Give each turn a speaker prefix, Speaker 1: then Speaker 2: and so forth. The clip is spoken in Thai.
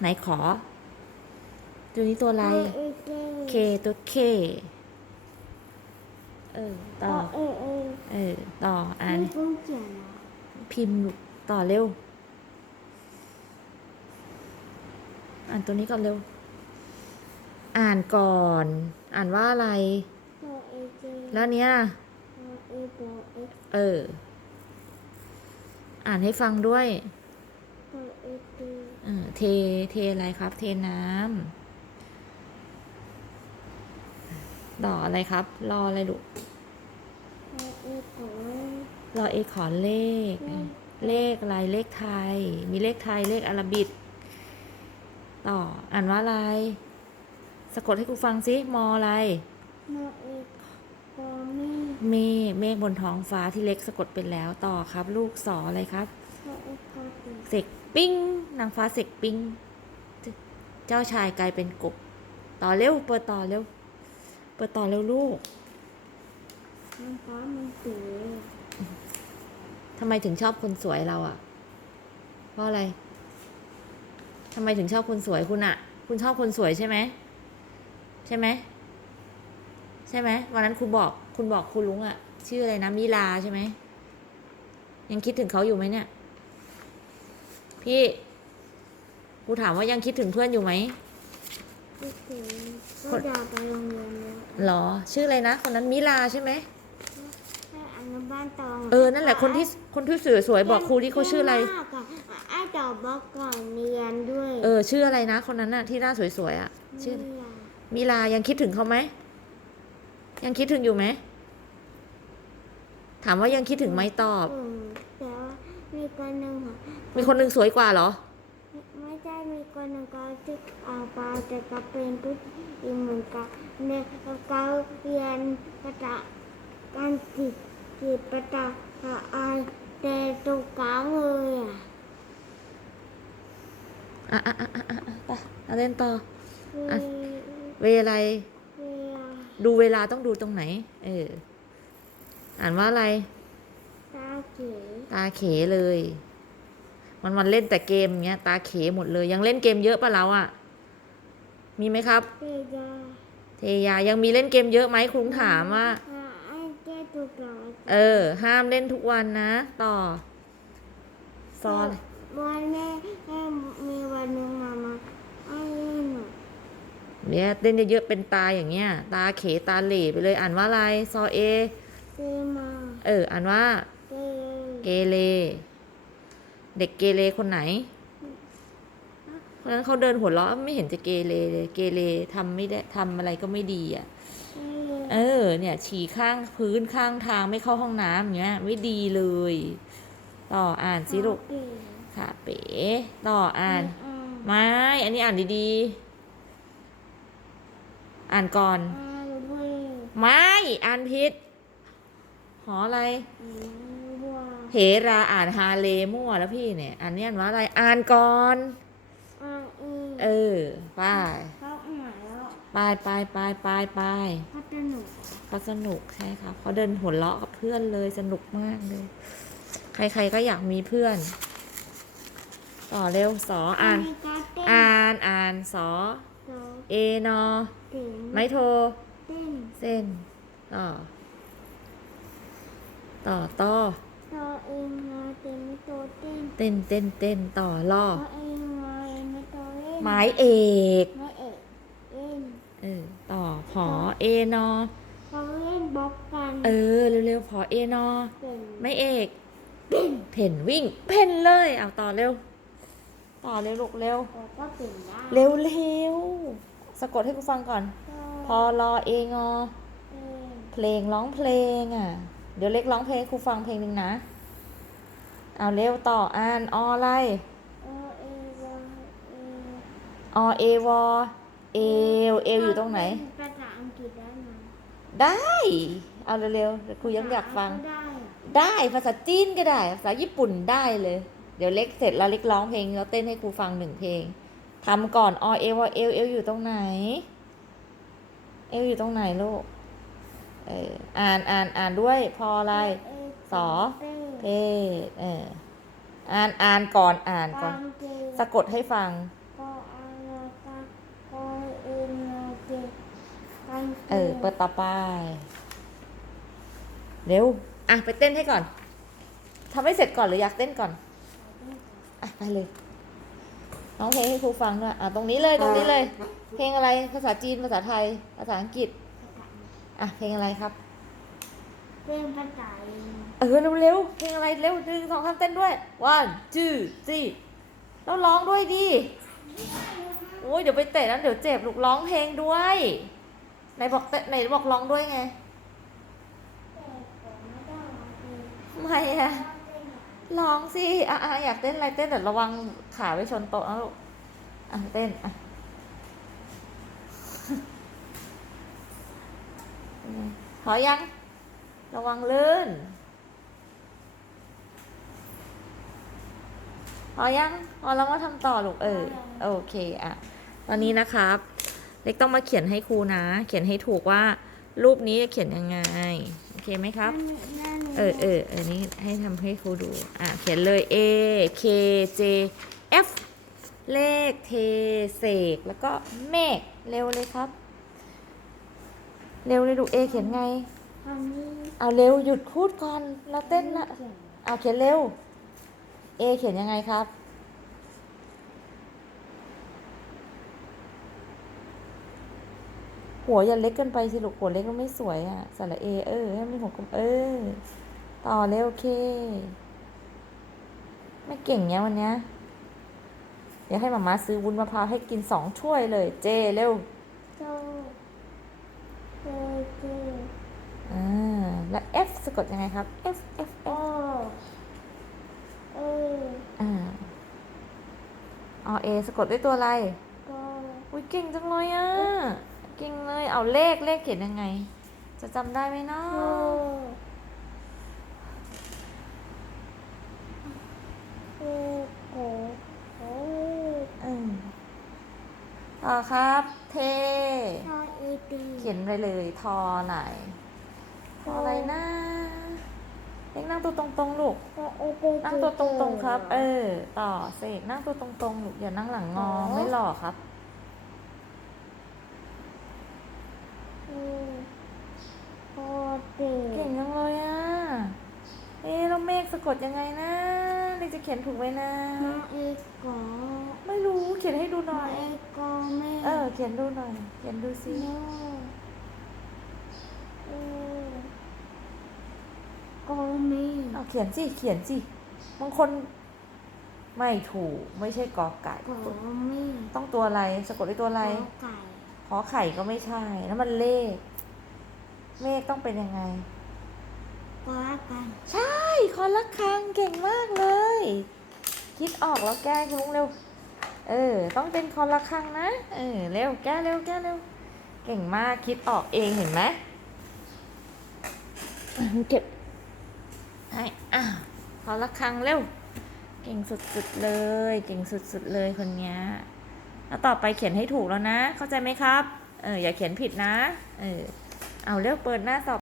Speaker 1: ไหนขอ ตัวนี้ตัวอะไร
Speaker 2: เอเอ
Speaker 1: K ตัว K เออ ต่อ
Speaker 2: เอเอ
Speaker 1: เออ ต่ออ่าน
Speaker 2: ไม่ต้องเขียนนะ
Speaker 1: พิมพ์ลูกต่อเร็ว อ่านตัวนี้ก่อนเร็ว อ่านก่อน อ่านว่าอะไร
Speaker 2: ตัวเอเจ
Speaker 1: แล้วเนี้ย
Speaker 2: ตัวเอตัวเอ
Speaker 1: เออ อ่านให้ฟังด้วย
Speaker 2: ตัวเอเจ
Speaker 1: เออเท เทอะไรครับ เทน้ำต่ออะไรครับ รออะไรลูก
Speaker 2: ตัวเอตัว
Speaker 1: รอเอขอเลข เลขอะไร เลขไทย มีเลขไทย เลขอาราบิกต่อ อ่านว่าอะไร สะกดให้กูฟังสิมออะไร
Speaker 2: ตัวเอตัวมี
Speaker 1: เมฆเมฆบนท้องฟ้าที่เล็กสะกดเป็นแล้วต่อครับ ลูกสออะไรครับ
Speaker 2: ตัวเอตัวตี
Speaker 1: เสก ปิ้งนางฟ้าเสกปิ้งเจ้าชายกลายเป็นกบ ต่อเร็ว เปิดต่อเร็ว เปิดต่อเร็วลูก
Speaker 2: น้ำฟ้ามันตี
Speaker 1: ทำไมถึงชอบคนสวยเราอะเพราะอะไรทำไมถึงชอบคนสวยคุณอะคุณชอบคนสวยใช่ไหมใช่ไหมใช่ไหมวันนั้นคุณบอกคุณบอกคุณลุงอะชื่ออะไรนะมิลาใช่ไหมยังคิดถึงเขาอยู่ไหมเนี่ย พี่กูถามว่ายังคิดถึงเพื่อนอยู่ไหม
Speaker 2: พี่ตีก็อยากไปโรงเรียนแล้ว
Speaker 1: หรอ ชื่ออะไรนะคนนั้นมิลาใช่ไหม
Speaker 2: แม่อันนั้นบ้านตอง
Speaker 1: เออนั่นแหละคนที่คนที่สวยสวยๆบอกครูที่เขาชื่ออะไร
Speaker 2: มากอะไอ้ดอกบอกก่อนเรียนด้วย
Speaker 1: เออ ชื่ออะไรนะ คนนั้นน่ะที่หน้าสวยๆอะชื่อ
Speaker 2: ไม่อยาก
Speaker 1: มิลายังคิดถึงเขาไหมยังคิดถึงอยู่ไหมถามว่ายังคิดถึงไหมตอบ
Speaker 2: อื มแต่ว่ามีคนหนึ่งค่ะ
Speaker 1: มีคนหนึ่งสวยกว่าเหรอ
Speaker 2: ไม่ไม่ใช่มีคนหนึ่งก็ที่อาปาแต่ก็เป็นผู้หญิงเหมือนกันเนี่ยเขาเรียนภาษาการจิตจิตประตาอายแต่ตรงกลางเลยอะ
Speaker 1: อะอะอะอะอะอะไปเอาเล่นต่ออะ
Speaker 2: เว
Speaker 1: เวอะไร
Speaker 2: เวลา
Speaker 1: ดูเวลาต้องดูตรงไหน เออ อ่านว่าอะไร
Speaker 2: ตาเก๋
Speaker 1: ตาเขเลย มันวันเล่นแต่เกมเงี้ย ตาเขหมดเลย ยังเล่นเกมเยอะปะเราอะมีไหมครับ
Speaker 2: เวลา
Speaker 1: เทยายังมีเล่นเกมเยอะไหมครุงถามว่า
Speaker 2: อ่าไอ้แก้ตัวกลาง
Speaker 1: เออ ห้ามเล่นทุกวันนะ ต่อ ซอน
Speaker 2: วันแม่แม่มีวันหนึงมามาไอ้หนู
Speaker 1: เนี่ยเล่นเยอะๆเป็นตาอย่างเงี้ย ตาเขตาเหล่ไปเลยอ่านว่าอะไร ซอเอ
Speaker 2: เซมา
Speaker 1: เออ อ่านว่า
Speaker 2: เก
Speaker 1: เกเรเด็กเกเรคนไหนเพราะฉะนั้นเขาเดินหัวเราะไม่เห็นจะเกเรเลยเกเรทำไม่ได้ทำอะไรก็ไม่ดีอะเออ เนี่ย ฉี่ข้างพื้นข้างทางไม่เข้าห้องน้ำอย่างเงี้ย ไม่ดีเลย ต่ออ่านสิลูก
Speaker 2: เก๋
Speaker 1: ค่ะเป๋ต่ออ่าน
Speaker 2: อ่า
Speaker 1: ไม่อันนี้อ่านดีๆ อ่านก่อน
Speaker 2: อ่าเว้ย
Speaker 1: ไม่ อ่านผิด หออะไร
Speaker 2: อืมวัว
Speaker 1: เหราอ่านฮาเลมั่วแล้วพี่เนี่ย อันนี้อ่านว่าอะไรอ่านก่อน
Speaker 2: อ่าอี
Speaker 1: เออไป
Speaker 2: เขาหมายแล้ว
Speaker 1: ไปไปไปไปไป
Speaker 2: พัฒนุ
Speaker 1: เขาสนุกใช่ครับเขาเดินหัวเราะกับเพื่อนเลยสนุกมากเลย ใครๆก็อยากมีเพื่อน ต่อเร็วสออ่าน
Speaker 2: มีการเต้น
Speaker 1: อ่านอ่านสอ
Speaker 2: โซ
Speaker 1: เอนอ
Speaker 2: เต้น
Speaker 1: ไม่โทร
Speaker 2: เต้น
Speaker 1: เส้นต่อ ต่อต่อ
Speaker 2: โตเองมาเต้นไม่โตเต้น
Speaker 1: เต้นเต้นเต้นต่อล่อ
Speaker 2: โตเองมาเองไม่โตเล่น
Speaker 1: หมายเอก
Speaker 2: ไม่เอกเล่น
Speaker 1: เออต่อผอเอนอ
Speaker 2: เขาเล่นบล็อกกัน
Speaker 1: เออเร็วๆผอเอนอ
Speaker 2: เป็น
Speaker 1: ไม่เอกเพ่นวิ่งเพ่นเลยเอาต่อเร็ว ต่อเร็วลูกเร็ว
Speaker 2: แต่ก็เป็นได้
Speaker 1: เร็วเร็วสะกดให้กูฟังก่อน
Speaker 2: ก็
Speaker 1: พอรอเองอ
Speaker 2: เอง
Speaker 1: เพลงร้องเพลงอะ เดี๋ยวเล็กร้องเพลงให้ครูฟังเพลงหนึ่งนะ เอาเร็วต่ออ่านออะไร
Speaker 2: เออเอวาเอ
Speaker 1: อเอวอเอวเอวอยู่ตรงไหน
Speaker 2: ภาษาอังกฤษได้ไหม
Speaker 1: ได้ เอาเร็วๆเดี๋ยวครูยังอยากฟัง
Speaker 2: ได้
Speaker 1: ได้ภาษาจีนก็ได้ ภาษาญี่ปุ่นได้เลย เดี๋ยวเล็กเสร็จแล้วเล็กร้องเพลงแล้วเต้นให้ครูฟังหนึ่งเพลงทำก่อนอเอวอเอวเอวอยู่ตรงไหน เอวอยู่ตรงไหนลูก เอออ่านอ่านอ่านด้วยพออะไรสอ
Speaker 2: เอ
Speaker 1: เอออ่านอ่านก่อนอ่านก่อน สะกดให้ฟังเออเปิดต่อไป เร็ว อะ ไปเต้นให้ก่อนทำให้เสร็จก่อนหรืออยากเต้นก่อน อะ ไปเลยน้องเพลงให้ครูฟังด้วยอะ ตรงนี้เลยตรงนี้เลย เพลงอะไรภาษาจีนภาษาไทย ภาษาอังกฤษ อะเพลงอะไรครับ
Speaker 2: เป็นภาษาจีน
Speaker 1: เออเร็วๆเพลงอะไรเร็วหนึ่งสองสามเต้นด้วย one two three แล้วร้องด้วยดิโอ้ยเดี๋ยวไปเตะนั้นเดี๋ยวเจ็บลูกร้องเพลงด้วยไหนบอกเตะไหนบอกร้องด้วยไงทำไมอะร้องสิอะอะอยากเต้นอะไรเต้นแต่ระวังขาไปชนโต๊ะนะลูกอะเต้นอะ พอยัง ระวังลื่น พอยังพอแล้วมาทำต่อลูกเออ โอเคอะตอนนี้นะครับ เล็กต้องมาเขียนให้ครูนะ เขียนให้ถูกว่า รูปนี้จะเขียนยังไง โอเคไหมครับ เออเออเออนี่ให้ทำให้ครูดู อะ เขียนเลย A K J F เลขเทเสกแล้วก็เมฆเร็วเลยครับ เร็วเลยดู A เขียนไง
Speaker 2: ตอนนี้
Speaker 1: เอาเร็วหยุดพูดก่อนแล้วเต้นละเอาเขียนเร็ว A เขียนยังไงครับ หัวอย่าเล็กเกินไปสิลูกหัวเล็กก็ไม่สวยอะสระเอเออให้มันหัวกลมเออ ต่อเร็วโอเค ไม่เก่งเนี้ยวันเนี้ยเดี๋ยวให้หมาม่าซื้อวุ้นมะพร้าวให้กินสองถ้วยเลย เจเร็ว
Speaker 2: โตเจเจ
Speaker 1: อ่า แล้ว F สะกดยังไงครับ F F
Speaker 2: โอ
Speaker 1: F
Speaker 2: เอ
Speaker 1: อ่าอเอสะกดด้วยตัวอะไร
Speaker 2: โก
Speaker 1: อุ้ยเก่งจังเลยอะ เก่งเลย เอาเลขเลขเขียนยังไง จะจำได้ไหมเนาะ
Speaker 2: โกเอโกโอ
Speaker 1: อืม ต่อครับ เท
Speaker 2: ทอเอตี
Speaker 1: เขียนไปเลยทอไหนทออะไรนะเล็กนั่งตัวตรงๆลูก
Speaker 2: ทอเอตี
Speaker 1: นั่งตัวตรงๆครับ เออ ต่อเสกนั่งตัวตรงๆลูกอย่านั่งหลังงอไม่หล่อครับ
Speaker 2: เอโอตี
Speaker 1: เก่งจังเลยอะ เอ๊ะแล้วเมฆสะกดยังไงนะ เด็กจะเขียนถูกไหมนะ
Speaker 2: มาเอโก
Speaker 1: ไม่รู้เขียนให้ดูหน่
Speaker 2: มา
Speaker 1: อย
Speaker 2: เอโกแม่
Speaker 1: เออ เขียนดูหน่อย เขียนดูสิ
Speaker 2: โนเอโกแม่
Speaker 1: เอาเขียนสิเขียนสิบางคนไม่ถูกไม่ใช่กอไก่
Speaker 2: โกแม่
Speaker 1: ต้องตัวอะไรสะกดด้วยตัวอะไร
Speaker 2: ขอไก่
Speaker 1: ขอไข่ก็ไม่ใช่ แล้วมันเลขเมฆต้องเป็นยังไง
Speaker 2: ก็กัน
Speaker 1: ใช่ คอละครังเก่งมากเลย คิดออกแล้วแก้ลุงเร็ว เออ ต้องเป็นคอละครังนะ เออ เร็ว แก้เร็ว แก้เร็ว เก่งมาก คิดออกเองเห็นไหมอะเก็บให้อะคอละครังเร็ว เก่งสุดๆเลย เก่งสุดๆเลยคนเนี้ยแล้วต่อไปเขียนให้ถูกแล้วนะ เข้าใจไหมครับ เออ อย่าเขียนผิดนะ เออ เอาเร็วเปิดหน้าสอบ